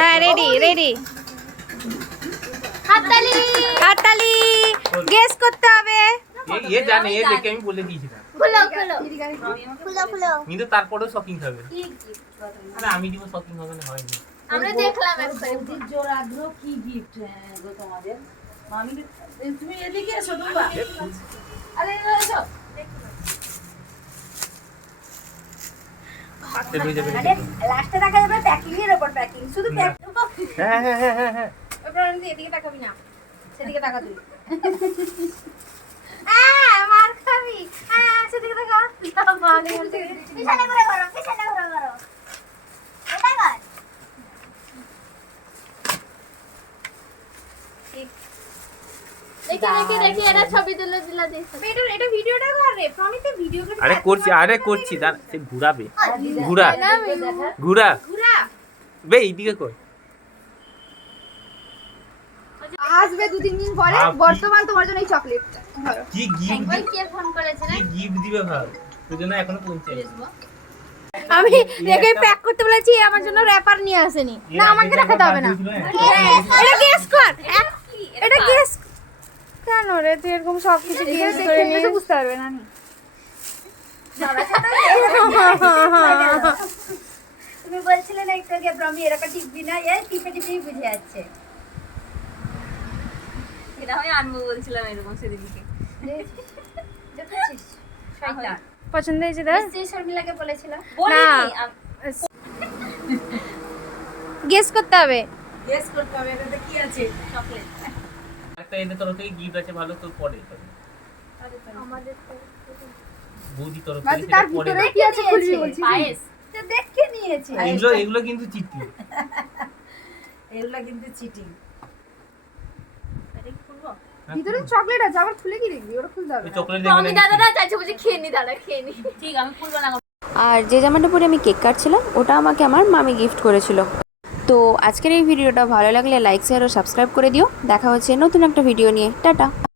হ্যাঁ ready ready. হাততালি হাততালি। গেস করতে হবে। ये জানে ये দেখে আমি বলে দিয়েছিলাম। খুলো খুলো খুলো খুলো। কিন্তু তারপরেও শপিং হবে। আরে আমি দিব শপিং হবে না হয়নি। আমরা দেখলাম একবার। বৌদির জোর আগ্রহ কি গিফট গো তোমাদের? মামি তুমি এদিকে এসো ডুবা। আরে এসো। হাতে লয়ে যাবে। আরে লাস্টে দেখা যাবে প্যাকিং এর উপর প্যাকিং শুধু প্যাক। হ্যাঁ হ্যাঁ হ্যাঁ হ্যাঁ হ্যাঁ। ওপরে এদিকে তাকাবি না, সেদিকে তাকা তুই। মার খাবি। সেদিকে তাকা। পিছনে ঘুরে করো, পিছনে ঘুরে করো। এটা কর। দেখি এরা ছবি তুলে দিলা দেখো। এটা ভিডিওটা কর রে, আমি তো ভিডিও করে। আরে করছি দাঁড়া সে ঘুরাবে। ঘুরা ঘুরা ঘুরা বে এইদিকে কর। আসবে 2-3 দিন পরে। বর্তমান তোমার জন্য এই চকলেটটা ধরো। কি গিফট ওই কে ফোন করেছে না? কি গিফট দিবে ভাব তোর জন্য এখনো পৌঁছায়নি। আমি রেখে প্যাক করতে বলেছি, আমার জন্য র্যাপার নিয়ে আসেনি। না আমাকে দেখাতে হবে না। এটা গেস কর। এটা গেস কেন রে, তুই এরকম সব কিছু গেস করে নিয়ে বুঝতে পারবে না। তুমি বলছিলে না একটু আগে আমি এরকম টিপবি না, এই টিপে টিপেই বুঝে যাচ্ছে। এটা আমি আনবো বলছিলাম এরকম সেদিনকে। দেখেছিস শয়তান। পছন্দ হয়েছে দাদা? নিশ্চয়ই শর্মিলাকে বলেছিলাম। না গেস করতে হবে। গেস করতে হবে এটাতে কি আছে। চকলেট। একটা এদের তরফ থেকে গিফট আছে ভালো তোর পরে আমাদের তো বৌদি তরফ বাজি থেকে তার সেটা পরে ভিতরে কি আছে খুলবি বলছি। পায়েস। তো দেখে নিয়েছে। এগুলো কিন্তু চিঠি এগুলা কিন্তু চিটিং। এটা কি খুলবো? ভিতরে চকলেট আছে, আবার খুলে কি দেখবি? ওটা খুলতে হবে না। চকলেট আমি দেখবে দাদারা চাইছে বুঝি খেয়ে নি দাদা খেয়ে নি। ঠিক আমি খুলবো না। আর যে জামাটা পরে আমি কেক কাটছিলাম ওটা আমাকে আমার মামি গিফট করেছিল। তো আজকের এই ভিডিওটা ভালো লাগলে লাইক শেয়ার ও সাবস্ক্রাইব করে দিও। দেখা হচ্ছে নতুন একটা ভিডিও নিয়ে। টাটা।